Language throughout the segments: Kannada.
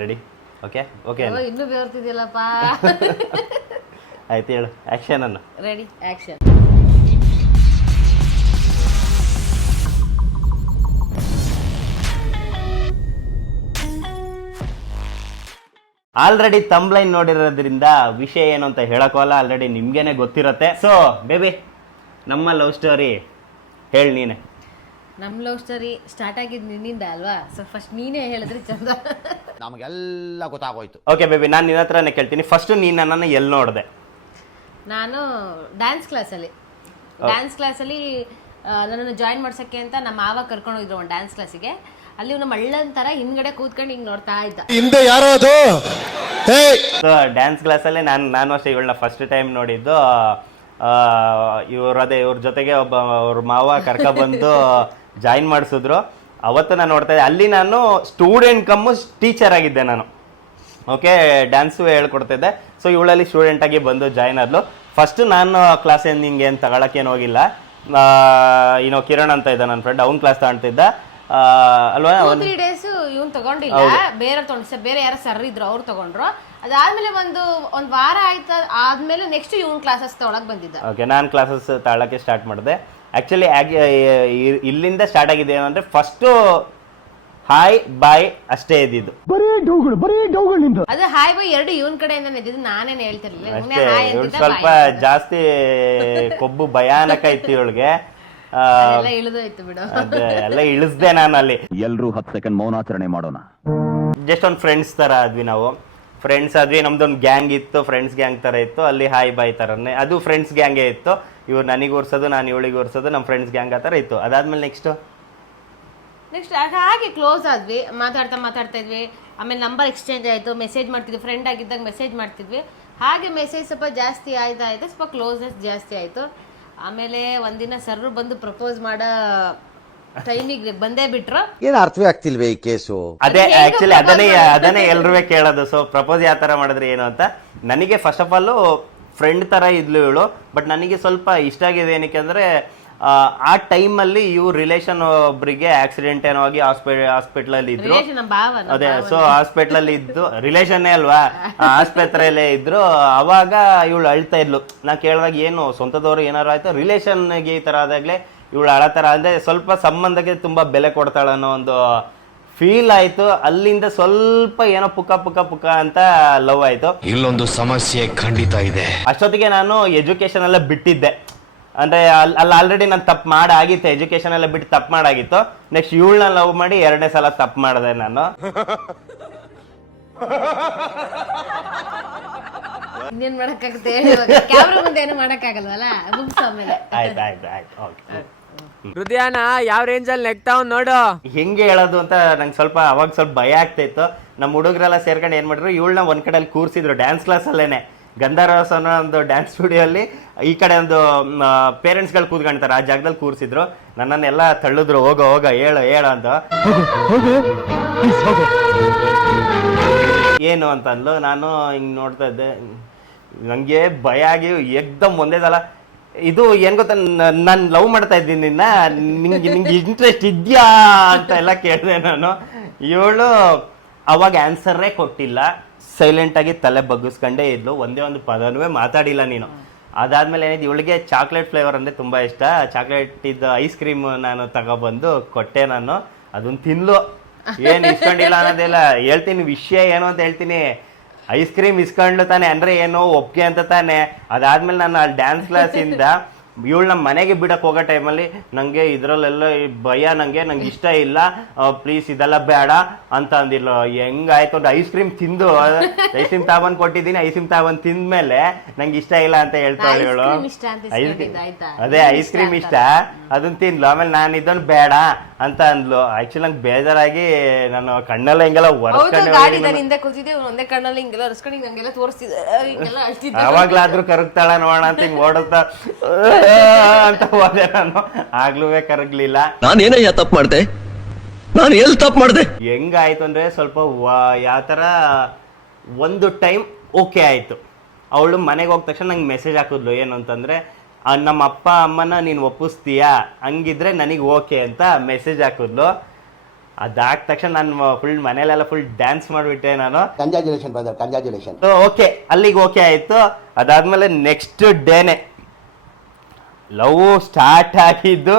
ರೆಡಿ? ಓಕೆ ಓಕೆ ಇನ್ನೂ ಬೇರ್ತಿದ್ಯಲ್ಲಪ್ಪ. ಆಯ್ತು ಹೇಳು, ಆ್ಯಕ್ಷನ್ ಅನ್ನು. Ready, action. ಆಲ್ರೆಡಿ ತಂಬ್ಲೈನ್ ನೋಡಿರೋದ್ರಿಂದ ವಿಷಯ ಏನು ಅಂತ ಹೇಳೋಕ್ಕಲ್ಲ, ಆಲ್ರೆಡಿ ನಿಮ್ಗೇನೆ ಗೊತ್ತಿರತ್ತೆ. ಸೊ ಬೇಬಿ, ನಮ್ಮ ಲವ್ ಸ್ಟೋರಿ ಹೇಳಿ ನೀನೆ. ನಮ್ಮ ಲವ್ ಸ್ಟೋರಿ ಸ್ಟಾರ್ಟ್ ಆಗಿದ್ದು ನಿನ್ನಿಂದ ಅಲ್ವಾ? ಸೊ ಫಸ್ಟ್ ನೀನೇ ಹೇಳಿದ್ರೆ ಚಂದ. ನಮಗೆಲ್ಲ ಗೊತ್ತಾಗೋಯ್ತು. ಓಕೆ ಬೇಬಿ, ನಾನು ನಿನ್ನ ಹತ್ರನೇ ಕೇಳ್ತೀನಿ. ಫಸ್ಟ್ ನೀನು ನನ್ನನ್ನು ಎಲ್ಲಿ ನೋಡಿದೆ? ನಾನು ಡ್ಯಾನ್ಸ್ ಕ್ಲಾಸಲ್ಲಿ ನನ್ನನ್ನು ಜಾಯಿನ್ ಮಾಡ್ಸೋಕ್ಕೆ ಅಂತ ನಮ್ಮ ಮಾವ ಕರ್ಕೊಂಡು ಹೋಗಿದ್ರು ಒಂದು ಡ್ಯಾನ್ಸ್ ಕ್ಲಾಸಿಗೆ. ಅಲ್ಲಿ ನಮ್ಮ ಅಳ್ಳನ್ ತರ ಹಿಂದ್ಗಡೆ ಕೂತ್ಕೊಂಡು ಹಿಂಗ್ ನೋಡ್ತಾ ಇದ್ದ. ಹಿಂದೆ ಯಾರೋ ಅದು ಡ್ಯಾನ್ಸ್ ಕ್ಲಾಸಲ್ಲೇ ನಾನು ಅಷ್ಟೇ ಇವಳನ್ನ ಫಸ್ಟ್ ಟೈಮ್ ನೋಡಿದ್ದು. ಇವ್ರ ಜೊತೆಗೆ ಒಬ್ಬ ಅವ್ರ ಮಾವ ಕರ್ಕೊಬಂದು ಜಾಯಿನ್ ಮಾಡಿಸಿದ್ರು. ಅವತ್ತು ನಾನು ನೋಡ್ತಾ ಇದ್ದೆ. ಅಲ್ಲಿ ನಾನು ಸ್ಟೂಡೆಂಟ್ ಕಮ್ಮು ಟೀಚರ್ ಆಗಿದ್ದೆ ನಾನು. ಓಕೆ, ಡ್ಯಾನ್ಸು ಹೇಳ್ಕೊಡ್ತಿದ್ದೆ. ಸೊ ಇವಳಲ್ಲಿ ಸ್ಟೂಡೆಂಟಾಗಿ ಬಂದು ಜಾಯಿನ್ ಆದ್ಲು. ಫಸ್ಟ್ ನಾನು ಕ್ಲಾಸ್ ನಿಂಗೆ ಏನು ತಗೊಳಕ್ಕೇನು ಹೋಗಿಲ್ಲ. ಕಿರಣ್ ಅಂತ ಇದ್ದ ನನ್ನ ಫ್ರೆಂಡ್, ಅವ್ನ ಕ್ಲಾಸ್ ತಗೊಳ್ತಿದ್ದ ಅಲ್ವಾ. 3 days ಇವ್ನು ತಗೊಂಡಿಲ್ಲ, ಬೇರೆ ಯಾರೋ ಸರ್ ಇದ್ರು, ಅವ್ರು ತಗೊಂಡ್ರು. ಅದಾದ್ಮೇಲೆ ಒಂದ್ ವಾರ ಆದ್ಮೇಲೆ ನೆಕ್ಸ್ಟ್ ಇವ್ನ ಕ್ಲಾಸಸ್ ತಗೊಳಕ್ ಬಂದಿದ್ದ. ಓಕೆ, ನಾನು ಕ್ಲಾಸಸ್ ತಗೊಳಕ್ಕೆ ಸ್ಟಾರ್ಟ್ ಮಾಡಿದೆ. ಆಕ್ಚುಲಿ ಇಲ್ಲಿಂದ ಸ್ಟಾರ್ಟ್ ಆಗಿದೆ ಏನಂದ್ರೆ ಫಸ್ಟ್ ಹಾಯ್ ಬಾಯ್ ಅಷ್ಟೇ ಇದ್ದಿದ್ದು. ಅದು ಹಾಯ್ ಬಾಯ್ ಎರಡು ಇವನ್ ಕಡೆಯಿಂದ ಇದ್ದಿದ್ದು, ನಾನೇನ್ ಹೇಳ್ತಿರ್ಲಿಲ್ಲ. ಸ್ವಲ್ಪ ಜಾಸ್ತಿ ಕೊಬ್ಬು ಭಯಾನಕ ಇತ್ತು ಇವಳಿಗೆ. ಇಳಿದೋಯ್ತು ಬಿಡು. ಎಲ್ಲ ಇಳಿಸ್ದೆ ನಾನು ಅಲ್ಲಿ. ಎಲ್ರು 10 ಸೆಕೆಂಡ್ ಮೌನಾಚರಣೆ ಮಾಡೋಣ. ಜಸ್ಟ್ ಒಂದು ಫ್ರೆಂಡ್ಸ್ ತರ ಆದ್ವಿ ನಾವು. ಫ್ರೆಂಡ್ಸ್ ಆದ್ವಿ, ನಮ್ದೊಂದು ಗ್ಯಾಂಗ್ ಇತ್ತು, ಫ್ರೆಂಡ್ಸ್ ಗ್ಯಾಂಗ್ ತರ ಇತ್ತು. ಅಲ್ಲಿ ಹಾಯ್ ಬಾಯ್ ತರನೇ ಅದು ಫ್ರೆಂಡ್ಸ್ ಗ್ಯಾಂಗೇ ಇತ್ತು. ಇವ್ರು ನನಗೆ ಓರ್ಸೋದು, ನಾನು ಇವಳಿಗೆ ಓರ್ಸೋದು, ನಮ್ಮ ಫ್ರೆಂಡ್ಸ್ ಗ್ಯಾಂಗ್ ಆ ಥರ ಇತ್ತು. ಅದಾದ್ಮೇಲೆ ನೆಕ್ಸ್ಟ್ ಹಾಗೆ ಕ್ಲೋಸ್ ಆದ್ವಿ, ಮಾತಾಡ್ತಾ ಇದ್ವಿ. ಆಮೇಲೆ ನಂಬರ್ ಎಕ್ಸ್ಚೇಂಜ್ ಆಯ್ತು, ಮೆಸೇಜ್ ಮಾಡ್ತಿದ್ವಿ. ಫ್ರೆಂಡ್ ಆಗಿದ್ದಾಗ ಮೆಸೇಜ್ ಮಾಡ್ತಿದ್ವಿ. ಹಾಗೆ ಮೆಸೇಜ್ ಸ್ವಲ್ಪ ಜಾಸ್ತಿ ಆಯ್ತಾ ಸ್ವಲ್ಪ ಕ್ಲೋಸ್ನೆಸ್ ಜಾಸ್ತಿ ಆಯ್ತು. ಆಮೇಲೆ ಒಂದಿನ ಸರ್ ಬಂದು ಪ್ರಪೋಸ್ ಮಾಡೋ ಟೈಮಿಗೆ ಬಂದೇ ಬಿಟ್ರು. ಏನ್ ಅರ್ಥವೇ ಆಗ್ತಿಲ್ವೇ ಈ ಕೇಸು? ಅದೇ ಆಕ್ಚುಲಿ ಅದನ್ನೇ ಎಲ್ರೂ ಕೇಳೋದು. ಸೊ ಪ್ರಪೋಸ್ ಯಾವ ತರ ಮಾಡಿದ್ರೆ ಏನು ಅಂತ. ನನಗೆ ಫಸ್ಟ್ ಆಫ್ ಆಲ್ ಫ್ರೆಂಡ್ ತರ ಇದ್ಲು ಇವಳು. ಬಟ್ ನನಗೆ ಸ್ವಲ್ಪ ಇಷ್ಟ ಆಗಿದೆ ಏನಕ್ಕೆ ಅಂದ್ರೆ, ಆ ಟೈಮಲ್ಲಿ ಇವ್ರ ರಿಲೇಷನ್ ಒಬ್ರಿಗೆ ಆಕ್ಸಿಡೆಂಟ್ ಏನೋ ಆಗಿ ಹಾಸ್ಪಿಟಲ್ ಅಲ್ಲಿ ಇದ್ರು. ಅದೇ, ಸೊ ಹಾಸ್ಪಿಟಲ್ ಅಲ್ಲಿ ಇದ್ದು ರಿಲೇಷನ್ನೇ ಅಲ್ವಾ, ಆಸ್ಪತ್ರೆಯಲ್ಲೇ ಇದ್ರು. ಅವಾಗ ಇವಳು ಅಳ್ತಾ ಇದ್ಲು. ನಾ ಕೇಳಿದಾಗ ಏನು ಸ್ವಂತದವ್ರು ಏನಾರು ಆಯ್ತು, ರಿಲೇಷನ್ಗೆ ಈ ತರ ಆದಾಗ್ಲೇ ಇವಳು ಅಳತರ ಅಂದ್ರೆ ಸ್ವಲ್ಪ ಸಂಬಂಧಕ್ಕೆ ತುಂಬಾ ಬೆಲೆ ಕೊಡ್ತಾಳ ಅನ್ನೋ ಒಂದು ಫೀಲ್ ಆಯ್ತು. ಅಲ್ಲಿಂದ ಸ್ವಲ್ಪ ಏನೋ ಪುಕ್ಕ ಅಂತ ಲವ್ ಆಯ್ತು. ಇಲ್ಲೊಂದು ಸಮಸ್ಯೆ ಖಂಡಿತ ಇದೆ. ಅಷ್ಟೊತ್ತಿಗೆ ನಾನು ಎಜುಕೇಶನ್ ಎಲ್ಲ ಬಿಟ್ಟಿದ್ದೆ. ಅಂದ್ರೆ ಅಲ್ಲಿ ಆಲ್ರೆಡಿ ನಾನು ತಪ್ಪು ಮಾಡಾಗಿತ್ತು, ಎಜುಕೇಶನ್ ಎಲ್ಲ ಬಿಟ್ಟು ತಪ್ಪು ಮಾಡಾಗಿತ್ತು. ನೆಕ್ಸ್ಟ್ ಇವಳನ್ನ ಲವ್ ಮಾಡಿ 2ನೇ ಸಲ ತಪ್ಪು ಮಾಡಿದೆ ನಾನು. ಇನ್ನೇನ್ ಮಾಡಕ್ಕಾಗುತ್ತೆ, ಕ್ಯಾಮ್ರಾ ಮುಂದೆ ಏನು ಮಾಡಕ್ಕಾಗಲ್ವಲ್ಲ. ಆಯ್ತು. ಹೃದಯನ ಯಾವ ರೇಂಜಲ್ಲಿ ನೆಕ್ತಾವ್ ನೋಡು. ಹೆಂಗೆ ಹೇಳೋದು ಅಂತ ನಂಗೆ ಅವಾಗ ಸ್ವಲ್ಪ ಭಯ ಆಗ್ತಾ ಇತ್ತು. ನಮ್ಮ ಹುಡುಗರೆಲ್ಲ ಸೇರ್ಕೊಂಡು ಏನ್ ಮಾಡಿದ್ರು, ಇವಳನ್ನ ಒಂದ್ ಕಡೆಯಲ್ಲಿ ಕೂರಿಸಿದ್ರು ಡ್ಯಾನ್ಸ್ ಕ್ಲಾಸ್ ಅಲ್ಲೇನೆ. ಗಂಧರ್ವಸ್ ಅನ್ನೋ ಒಂದು ಡ್ಯಾನ್ಸ್ ಸ್ಟುಡಿಯೋ ಅಲ್ಲಿ ಈ ಕಡೆ ಒಂದು ಪೇರೆಂಟ್ಸ್ಗಳು ಕೂತ್ಕೊಂತಾರೆ, ಆ ಜಾಗದಲ್ಲಿ ಕೂರಿಸಿದ್ರು. ನನ್ನನ್ನೆಲ್ಲ ತಳ್ಳಿದ್ರು, ಹೋಗೋ ಹೇಳು ಅಂತ. ಏನು ಅಂತ ಅಂದ್ಲು. ನಾನು ಹಿಂಗ್ ನೋಡ್ತಾ ಇದ್ದೆ, ನಂಗೆ ಭಯ ಆಗಿ ಎಕ್ದಮ್ ಒಂದೇ ಸಲ ಇದು ಏನ್ ಗೊತ್ತಾ, ನಾನು ಲವ್ ಮಾಡ್ತಾ ಇದ್ದೀನಿ ನಿಂಗೆ ಇಂಟ್ರೆಸ್ಟ್ ಇದೆಯಾ ಅಂತ ಎಲ್ಲ ಕೇಳಿದೆ ನಾನು. ಇವಳು ಅವಾಗ ಆನ್ಸರೇ ಕೊಟ್ಟಿಲ್ಲ, ಸೈಲೆಂಟ್ ಆಗಿ ತಲೆ ಬಗ್ಗಿಸ್ಕೊಂಡೇ ಇದ್ಲು. ಒಂದೇ ಒಂದು ಪದನೂ ಮಾತಾಡಿಲ್ಲ ನೀನು. ಅದಾದ್ಮೇಲೆ ಏನಿದೆ, ಇವಳಿಗೆ ಚಾಕ್ಲೇಟ್ ಫ್ಲೇವರ್ ಅಂದ್ರೆ ತುಂಬಾ ಇಷ್ಟ. ಚಾಕ್ಲೇಟ್ ಇದ್ದ ಐಸ್ ಕ್ರೀಮ್ ನಾನು ತಗೊಬಂದು ಕೊಟ್ಟೆ ನಾನು. ಅದನ್ನ ತಿನ್ಲು. ಏನ್ ಇಸ್ಕೊಂಡಿಲ್ಲ ಅನ್ನೋದಿಲ್ಲ, ಹೇಳ್ತೀನಿ ವಿಷಯ ಏನು ಅಂತ ಹೇಳ್ತೀನಿ. ಐಸ್ ಕ್ರೀಮ್ ಇಸ್ಕೊಂಡ್ಲು ತಾನೆ, ಅಂದ್ರೆ ಏನೋ ಒಪ್ಪಿಗೆ ಅಂತ ತಾನೆ. ಅದಾದ್ಮೇಲೆ ನಾನು ಅಲ್ಲಿ ಡ್ಯಾನ್ಸ್ ಕ್ಲಾಸಿಂದ ಇವಳನ್ನ ಮನೆಗೆ ಬಿಡಕ್ಕೆ ಹೋಗೋ ಟೈಮಲ್ಲಿ ನಂಗೆ ಇದರಲ್ಲೆಲ್ಲ ಭಯ, ನಂಗೆ ಇಷ್ಟ ಇಲ್ಲ, ಪ್ಲೀಸ್ ಇದೆಲ್ಲ ಬೇಡ ಅಂತ ಅಂದಿಲ್ಲ. ಹೆಂಗಾಯ್ತು ಒಂದು ಐಸ್ ಕ್ರೀಮ್ ತಿಂದು, ಐಸ್ ಕ್ರೀಮ್ ತಗೊಂಡ್ ಕೊಟ್ಟಿದ್ದೀನಿ, ಐಸ್ ಕ್ರೀಮ್ ತಗೊಂಡ್ ತಿಂದ್ಮೇಲೆ ನಂಗೆ ಇಷ್ಟ ಇಲ್ಲ ಅಂತ ಹೇಳ್ತಾಳೆ ಇವಳು. ಅದೇ ಐಸ್ ಕ್ರೀಮ್ ಇಷ್ಟ, ಅದನ್ನ ತಿಂದ್ಲು. ಆಮೇಲೆ ನಾನು ಇದನ್ನು ಬೇಡ ಅಂತ ಅಂದ್ಲು. ಆಕ್ಚುಲಿ ನಂಗೆ ಬೇಜಾರಾಗಿ ನಾನು ಕಣ್ಣೆಲ್ಲ ಹಿಂಗೆಲ್ಲ ಅವಾಗ್ಲಾದ್ರೂ ಕರಗ್ತಾಳ ನೋಡೋಣ ಅಂತ ಹಿಂಗ್ ಓಡುತ್ತಾ ಅಂತ ಹೋದೆ ನಾನು. ಆಗ್ಲೂ ಕರಗ್ಲಿಲ್ಲ. ನಾನೇನಯ್ಯ ತಪ್ಪು ಮಾಡ್ದೆ, ನಾನು ಎಲ್ಲಿ ತಪ್ಪು ಮಾಡ್ದೆ? ಹೆಂಗಾಯ್ತು ಅಂದ್ರೆ ಸ್ವಲ್ಪ ಯಾವ ತರ ಒಂದು ಟೈಮ್ ಓಕೆ ಆಯ್ತು. ಅವಳು ಮನೆಗೆ ಹೋದ ತಕ್ಷಣ ನಂಗೆ ಮೆಸೇಜ್ ಹಾಕಿದ್ಲು. ಏನು ಅಂತಂದ್ರೆ, ನಮ್ಮ ಅಪ್ಪ ಅಮ್ಮನ ನೀನು ಒಪ್ಪಿಸ್ತೀಯಾ, ಹಂಗಿದ್ರೆ ನನಗೆ ಓಕೆ ಅಂತ ಮೆಸೇಜ್ ಹಾಕಿದ್ಲು. ಅದಾದ ತಕ್ಷಣ ನಾನು ಫುಲ್ ಮನೇಲೆಲ್ಲ ಫುಲ್ ಡ್ಯಾನ್ಸ್ ಮಾಡಿಬಿಟ್ಟೆ ನಾನು. Congratulation brother, congratulation. ಓಕೆ, ಅಲ್ಲಿಗೆ ಓಕೆ ಆಯಿತು. ಅದಾದಮೇಲೆ ನೆಕ್ಸ್ಟ್ ಡೇನೆ ಲವ್ ಸ್ಟಾರ್ಟ್ ಆಗಿದ್ದು,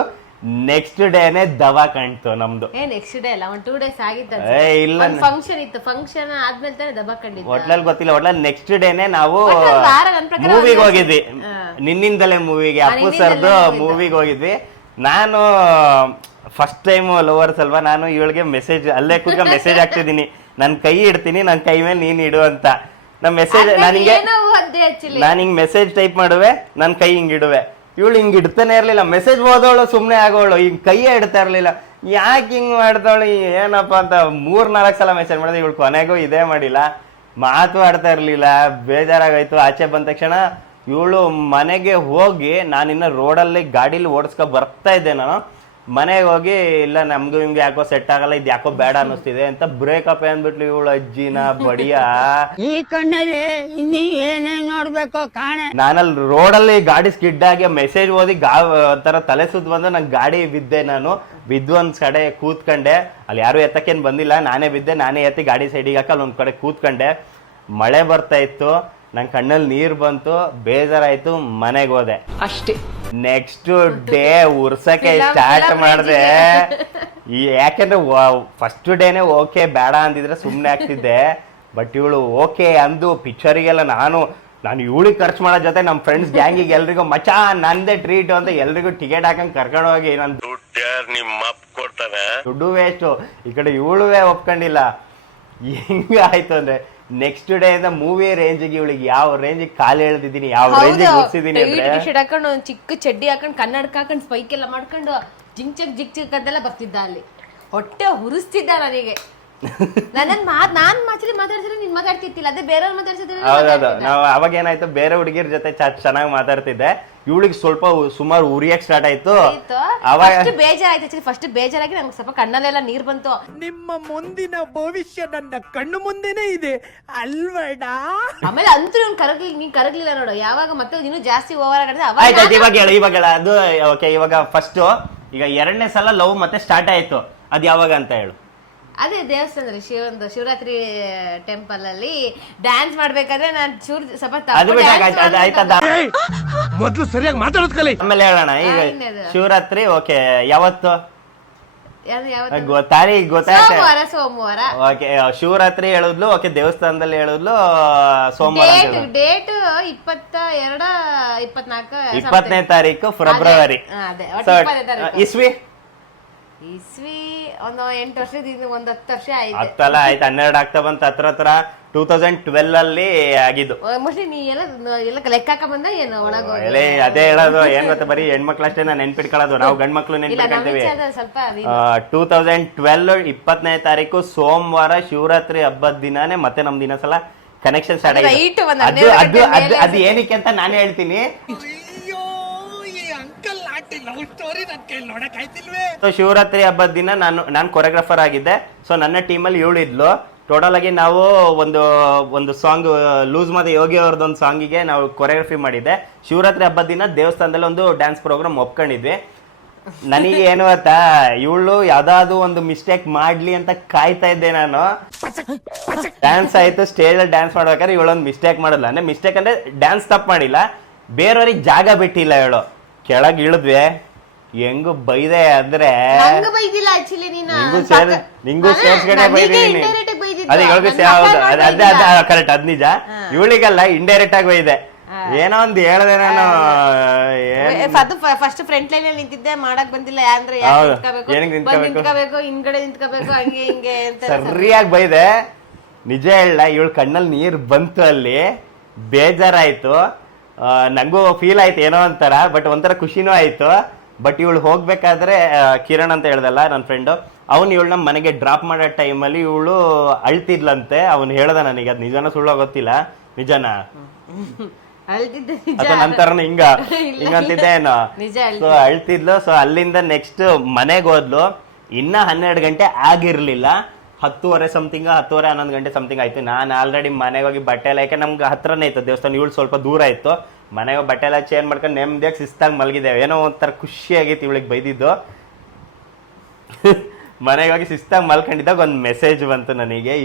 ನೆಕ್ಸ್ಟ್ ಡೇನೆ ದವಾ ಕಾಣ್ತು ನಮ್ದು. ನೆಕ್ಸ್ಟ್ ಡೇ ಅಲ್ಲ, 1-2 days ಆಗಿತ್ತು. ಇಲ್ಲ, ಫಂಕ್ಷನ್ ಇತ್ತು, ಫಂಕ್ಷನ್ ಆದ್ಮೇಲೆ ತಾನೇ ದಬ್ಬ ಕಂಡಿದ್ದು. ಒಟ್ಲಲ್ಲಿ ಗೊತ್ತಿಲ್ಲ, ಒಟ್ಲಲ್ಲಿ ನೆಕ್ಸ್ಟ್ ಡೇನೆ ನಾವು ವಾರ ನನ್ ಪ್ರಕಾರ ಮೂವಿಗೆ ಹೋಗಿದ್ವಿ. ನಿನ್ನಿಂದಲೇ ಮೂವಿಗೆ, ಅಪ್ಪು ಸರ್ದು ಮೂವಿಗೆ ಹೋಗಿದ್ವಿ. ನಾನು ಫಸ್ಟ್ ಟೈಮ್ ಲವರ್ಸ್ ಅಲ್ವಾ, ನಾನು ಇವಳಿಗೆ ಮೆಸೇಜ್ ಅಲ್ಲೇ ಕೂತ್ಕೊಂಡು ಮೆಸೇಜ್ ಹಾಕ್ತಿದ್ದೀನಿ, ನನ್ನ ಕೈ ಇಡ್ತೀನಿ, ನನ್ನ ಕೈ ಮೇಲೆ ನೀನ್ ಇಡು ಅಂತ. ನಮ್ಮ ಮೆಸೇಜ್ ನಾನು ಹಿಂಗ್ ಮೆಸೇಜ್ ಟೈಪ್ ಮಾಡುವೆ, ನನ್ನ ಕೈ ಹಿಂಗ್ ಇಡುವೆ. ಇವಳು ಹಿಂಗ್ ಇಡ್ತಾನೆ ಇರ್ಲಿಲ್ಲ, ಮೆಸೇಜ್ ಓದೋಳು ಸುಮ್ನೆ ಆಗೋಳು, ಹಿಂಗ್ ಕೈಯೇ ಇಡ್ತಾ ಇರ್ಲಿಲ್ಲ. ಯಾಕೆ ಹಿಂಗ್ ಮಾಡ್ದವಳು ಏನಪ್ಪ ಅಂತ 3-4 ಸಲ ಮೆಸೇಜ್ ಮಾಡಿದೆ. ಇವಳು ಕೊನೆಗೂ ಇದೇ ಮಾಡಿಲ್ಲ, ಮಾತು ಆಡ್ತಾ ಇರ್ಲಿಲ್ಲ. ಬೇಜಾರಾಗೋಯ್ತು. ಆಚೆ ಬಂದ ತಕ್ಷಣ ಇವಳು ಮನೆಗೆ ಹೋಗಿ, ನಾನಿನ್ನ ರೋಡಲ್ಲಿ ಗಾಡೀಲಿ ಓಡಿಸ್ಕೊ ಬರ್ತಾ ಇದ್ದೆ. ನಾನು ಮನೆಗೆ ಹೋಗಿ, ಇಲ್ಲ ನಮ್ಗೂ ನಿಮ್ಗೆ ಯಾಕೋ ಸೆಟ್ ಆಗಲ್ಲ, ಇದು ಯಾಕೋ ಬೇಡ ಅನ್ನಿಸ್ತಿದೆ ಅಂತ ಬ್ರೇಕಪ್ ಅಂದ್ಬಿಟ್ಲು ಇವಳು ಅಜ್ಜಿನ ಬಡಿಯ. ಈ ಕಣ್ಣಲ್ಲಿ ಇನ್ನೀ ಏನೇ ನೋಡ್ಬೇಕೋ ಕಾಣೆ. ನಾನಲ್ಲಿ ರೋಡಲ್ಲಿ ಗಾಡಿ ಸ್ಕಿಡ್ ಆಗಿ ಮೆಸೇಜ್ ಓದಿ ಒಂಥರ ತಲೆ ಸುತ್ತ ಬಂದು ನಂಗೆ ಗಾಡಿ ಬಿದ್ದೆ. ನಾನು ಬಿದ್ದು ಒಂದ್ ಕಡೆ ಕೂತ್ಕೊಂಡೆ, ಅಲ್ಲಿ ಯಾರು ಎತ್ತಕ್ಕೇನು ಬಂದಿಲ್ಲ, ನಾನೇ ಬಿದ್ದೆ, ನಾನೇ ಎತ್ತಿ ಗಾಡಿ ಸೈಡಿಗೆ ಹಾಕಿ ಅಲ್ಲಿ ಒಂದ್ ಕಡೆ ಕೂತ್ಕೊಂಡೆ. ಮಳೆ ಬರ್ತಾ ಇತ್ತು, ನಂಗೆ ಕಣ್ಣಲ್ಲಿ ನೀರು ಬಂತು, ಬೇಜಾರಾಯ್ತು, ಮನೆಗೆ ಹೋದೆ ಅಷ್ಟೇ. ನೆಕ್ಸ್ಟ್ ಡೇ ಉರ್ಸಕ್ಕೆ ಸ್ಟಾರ್ಟ್ ಮಾಡಿದೆ. ಯಾಕೆಂದ್ರೆ ಫಸ್ಟ್ ಡೇನೆ ಓಕೆ ಬೇಡ ಅಂದಿದ್ರೆ ಸುಮ್ಮನೆ ಆಗ್ತಿದ್ದೆ. ಬಟ್ ಇವಳು ಓಕೆ ಅಂದು ಪಿಕ್ಚರಿಗೆಲ್ಲ ನಾನು ಇವಳಿಗೆ ಖರ್ಚು ಮಾಡೋ ಜೊತೆ ನಮ್ಮ ಫ್ರೆಂಡ್ಸ್ ಗ್ಯಾಂಗಿಗೆ ಎಲ್ರಿಗೂ ಮಚಾ ನಂದೇ ಟ್ರೀಟ್ ಅಂತ ಎಲ್ರಿಗೂ ಟಿಕೆಟ್ ಹಾಕಂಗ್ ಕರ್ಕೊಂಡು ಹೋಗಿ, ನಾನು ದುಡ್ಡು ವೇಸ್ಟು. ಈ ಕಡೆ ಇವಳುವೆ ಒಪ್ಕೊಂಡಿಲ್ಲ. ಹೆಂಗ ಆಯ್ತು ಅಂದ್ರೆ ನೆಕ್ಸ್ಟ್ ಡೇ ಇಂದ ಮೂವಿ ರೇಂಜಿಗೆ ಇವಳಿಗೆ ಯಾವ ರೇಂಜಿಗೆ ಕಾಲು ಎಳ್ದಿದ್ದೀನಿ, ಯಾವ ರೇಂಜಿಗೆ ಗುರ್ಸಿದೀನಿ ಅಂದ್ರೆ, ಟಿ-ಶರ್ಟ್ ಹಾಕೊಂಡು ಒಂದ್ ಚಿಕ್ಕ ಚಡ್ಡಿ ಹಾಕೊಂಡು ಕನ್ನಡಕ ಹಾಕೊಂಡು ಸ್ಪೈಕ್ ಎಲ್ಲ ಮಾಡ್ಕೊಂಡು ಜಿಂಕ್ ಅಂತೆಲ್ಲ ಬರ್ತಿದ್ದ. ಅಲ್ಲಿ ಹೊಟ್ಟೆ ಹುರಿಸ್ತಿದ್ದ ನನಗೆ. ನಾನ್ ಮಾತಾಡ್ಸಿದ್ರೆ ನೀನ್ ಮಾತಾಡ್ತಿತ್ತಿಲ್ಲ, ಅದೇ ಬೇರೆಯವ್ರು ಮಾತಾಡ್ಸಿದ್ರೆ. ಹೌದೌದು, ನಾವು ಅವಾಗ ಏನಾಯ್ತು, ಬೇರೆ ಹುಡುಗಿರ ಜೊತೆ ಚೆನ್ನಾಗಿ ಮಾತಾಡ್ತಿದ್ದೆ. ಇವಳಿಗೆ ಸ್ವಲ್ಪ ಸುಮಾರು ಉರಿಯಕ್ ಸ್ಟಾರ್ಟ್ ಆಯ್ತು. ಅವಾಗ ಬೇಜಾರಾಯ್ತು. ಫಸ್ಟ್ ಬೇಜಾರಾಗಿ ನಂಗೆ ಸ್ವಲ್ಪ ಕಣ್ಣಲ್ಲೆಲ್ಲ ನೀರ್ ಬಂತು. ನಿಮ್ಮ ಮುಂದಿನ ಭವಿಷ್ಯ ನನ್ನ ಕಣ್ಣು ಮುಂದೆನೇ ಇದೆ ಅಲ್ವಡ. ಆಮೇಲೆ ಅಂತೂ ನೀನ್ ಕರಗ್ಲಿಲ್ಲ ನೋಡು. ಯಾವಾಗ ಮತ್ತೆ ಇನ್ನೂ ಜಾಸ್ತಿ ಓವರ್ ಆಗಿದ್ರೆ ಆಯ್ತು. ಇವಾಗ ಹೇಳ ಅದು ಓಕೆ. ಇವಾಗ ಫಸ್ಟ್ ಈಗ 2ನೇ ಸಲ ಲವ್ ಮತ್ತೆ ಸ್ಟಾರ್ಟ್ ಆಯ್ತು, ಅದ್ ಯಾವಾಗ ಅಂತ ಹೇಳು. ಅದೇ ದೇವಸ್ಥಾನದಲ್ಲಿ ಶಿವರಾತ್ರಿ ಟೆಂಪಲ್ ಅಲ್ಲಿ ಡ್ಯಾನ್ಸ್ ಮಾಡ್ಬೇಕಾದ್ರೆ ನಾನು ಮೊದ್ಲು ಸರಿಯಾಗಿ ಮಾತಾಡೋದ್ ಕಲಿ, ಆಮೇಲೆ ಹೇಳೋಣ. ಈಗ ಶಿವರಾತ್ರಿ ಓಕೆ, ಯಾವತ್ತು ತಾರೀಖ್ ಗೊತ್ತಾಯ್ತು? ಸೋಮವಾರ. ಓಕೆ, ಶಿವರಾತ್ರಿ ಹೇಳಿದ್ಲು. ಓಕೆ, ದೇವಸ್ಥಾನದಲ್ಲಿ ಹೇಳಿದ್ಲು ಸೋಮವಾರ. ಡೇಟ್ 20ನೇ ತಾರೀಕು ಫೆಬ್ರವರಿ. ಇಸ್ವಿ ಒಂದು 8 ವರ್ಷದಿಂದ 10 ವರ್ಷ ಆಯ್ತು. 12 ಆಗ್ತಾ ಬಂತ. ಹತ್ರ 2012 ಅಲ್ಲಿ ಆಗಿದ್ದು. ಮೋಸ್ಟ್ಲಿ ನೀ ಎಲ್ಲ ಲೆಕ್ಕ ಹಾಕ ಬಂದ ಏನು ಒಳಗ. ಅದೇ ಹೇಳೋದು, ಏನ್ ಗೊತ್ತಾ, ಬರೀ ಹೆಣ್ಮಕ್ಳಷ್ಟೇ ನಾನು ನೆನ್ಪಿಟ್ಕೊಳ್ಳೋದು, ನಾವು ಗಂಡ್ ಮಕ್ಳು ನೆನ್ಪಿಟ್ಕೊಳ್ತೀವಿ. 2012 20ನೇ ತಾರೀಕು ಸೋಮವಾರ, ಶಿವರಾತ್ರಿ ಹಬ್ಬದ ದಿನಾನೇ ಮತ್ತೆ ನಮ್ ದಿನ ಸಲ ಕನೆಕ್ಷನ್ ಸ್ಟಾರ್ಟ್ ಆಗಿದೆ. ಅದು ಏನಕ್ಕೆ ಅಂತ ನಾನು ಹೇಳ್ತೀನಿ. ಶಿವರಾತ್ರಿ ಹಬ್ಬದ ದಿನ ನಾನು ಕೊರಿಯೋಗ್ರಾಫರ್ ಆಗಿದ್ದೆ. ಸೊ ನನ್ನ ಟೀಮಲ್ಲಿ ಇವಳು ಇದ್ಲು. ಟೋಟಲ್ ಆಗಿ ನಾವು ಒಂದು ಸಾಂಗ್ ಲೂಸ್ ಮತ್ತೆ ಯೋಗಿ ಅವ್ರದ್ದೊಂದು ಸಾಂಗಿಗೆ ನಾವು ಕೊರಿಯೋಗ್ರಫಿ ಮಾಡಿದ್ದೆ. ಶಿವರಾತ್ರಿ ಹಬ್ಬದ ದಿನ ದೇವಸ್ಥಾನದಲ್ಲಿ ಒಂದು ಡ್ಯಾನ್ಸ್ ಪ್ರೋಗ್ರಾಮ್ ಒಪ್ಕೊಂಡಿದ್ವಿ. ನನಗೆ ಏನು ಗೊತ್ತಾ, ಇವಳು ಯಾವ್ದಾದ್ರು ಒಂದು ಮಿಸ್ಟೇಕ್ ಮಾಡ್ಲಿ ಅಂತ ಕಾಯ್ತಾ ಇದ್ದೆ ನಾನು. ಡ್ಯಾನ್ಸ್ ಆಯ್ತು, ಸ್ಟೇಜ್ ಅಲ್ಲಿ ಡ್ಯಾನ್ಸ್ ಮಾಡ್ಬೇಕಾದ್ರೆ ಇವಳೊಂದು ಮಿಸ್ಟೇಕ್ ಮಾಡಲ್ಲ. ಅಂದ್ರೆ ಮಿಸ್ಟೇಕ್ ಅಂದ್ರೆ ಡ್ಯಾನ್ಸ್ ತಪ್ಪು ಮಾಡಿಲ್ಲ, ಬೇರೆಯವ್ರಿಗೆ ಜಾಗ ಬಿಟ್ಟಿಲ್ಲ. ಇವಳು ಕೆಳಗೆ ಇಳಿದ್ವಿ, ಹೆಂಗು ಬೈದೆ ಅಂದ್ರೆ ನಿಂಗೂ ಸೇರ್ಸ್ಕೊಂಡೆ ಬೈದಿದ್ದೀನಿ. ಅದೇ ಕರೆಕ್ಟ್, ಅದ್ ನಿಜ. ಇವಳಿಗಲ್ಲ, ಇಂಡೈರೆಕ್ಟ್ ಆಗಿ ಬೈದೆ. ಏನೋ ಒಂದು ಹೇಳ್ದೆ ನಾನು. ಫಸ್ಟ್ ಫ್ರಂಟ್ ಲೈನ್ ಅಲ್ಲಿ ನಿಂತಿದ್ದೆ, ಮಾಡಕ್ ಬಂದಿಲ್ಲ ಅಂದ್ರೆ ನಿಂತ್ಕೋಬೇಕು, ಹಿಂದ್ಗಡೆ ನಿಂತ್ಕೋಬೇಕು, ಹಂಗೆ ಹಿಂಗೆ ಅಂತ ಸರಿಯಾಗಿ ಬೈದೆ. ನಿಜ ಹೇಳ, ಇವಳು ಕಣ್ಣಲ್ಲಿ ನೀರ್ ಬಂತು, ಅಲ್ಲಿ ಬೇಜಾರಾಯ್ತು. ನಂಗೂ ಫೀಲ್ ಆಯ್ತು ಏನೋ ಒಂಥರ, ಬಟ್ ಒಂಥರ ಖುಷಿನೂ ಆಯ್ತು. ಬಟ್ ಇವಳು ಹೋಗ್ಬೇಕಾದ್ರೆ ಕಿರಣ್ ಅಂತ ಹೇಳ್ದಲ್ಲ ನನ್ನ ಫ್ರೆಂಡು, ಅವ್ನು ಇವಳನ್ನ ಮನೆಗೆ ಡ್ರಾಪ್ ಮಾಡೋ ಟೈಮಲ್ಲಿ ಇವಳು ಅಳ್ತಿದ್ಲಂತೆ. ಅವ್ನು ಹೇಳ್ದ ನನಗೆ, ಅದು ನಿಜನೋ ಸುಳ್ಳೋ ಗೊತ್ತಿಲ್ಲ. ನಿಜನಾ? ಅಥವಾ ನಂತರ ಹಿಂಗಂತಿದ್ದೆ ಏನೋ. ಸೊ ಅಳ್ತಿದ್ಲು. ಸೊ ಅಲ್ಲಿಂದ ನೆಕ್ಸ್ಟ್ ಮನೆಗೆ ಹೋದ್ಲು. ಇನ್ನ 12 ಗಂಟೆ ಆಗಿರ್ಲಿಲ್ಲ, 10:30 ಸಮಥಿಂಗ್, 10:30 11 ಗಂಟೆ ಸಮಥಿಂಗ್ ಆಯ್ತು. ನಾನು ಆಲ್ರೆಡಿ ಮನೆಗೆ ಹೋಗಿ ಬಟ್ಟೆ ಎಲ್ಲ, ಯಾಕೆ ನಮ್ಗೆ ಹತ್ರನೇ ಇತ್ತು ದೇವಸ್ಥಾನ, ಇವಳು ಸ್ವಲ್ಪ ದೂರ ಇತ್ತು. ಮನೆಗೆ ಬಟ್ಟೆ ಎಲ್ಲ ಚೇಂಜ್ ಮಾಡ್ಕೊಂಡು ನೆಮ್ಮದಿಯಾಗಿ ಶಿಸ್ತಾಗಿ ಮಲಗಿದ್ದೇವೆ. ಏನೋ ಒಂಥರ ಖುಷಿ ಆಗಿತ್ತು ಇವಳಿಗೆ ಬೈದಿದ್ದು. ಮನೆಗೆ ಹೋಗಿ ಶಿಸ್ತಾಗಿ ಮಲ್ಕೊಂಡಿದ್ದಾಗ ಒಂದು ಮೆಸೇಜ್ ಬಂತು ನನಗೆ.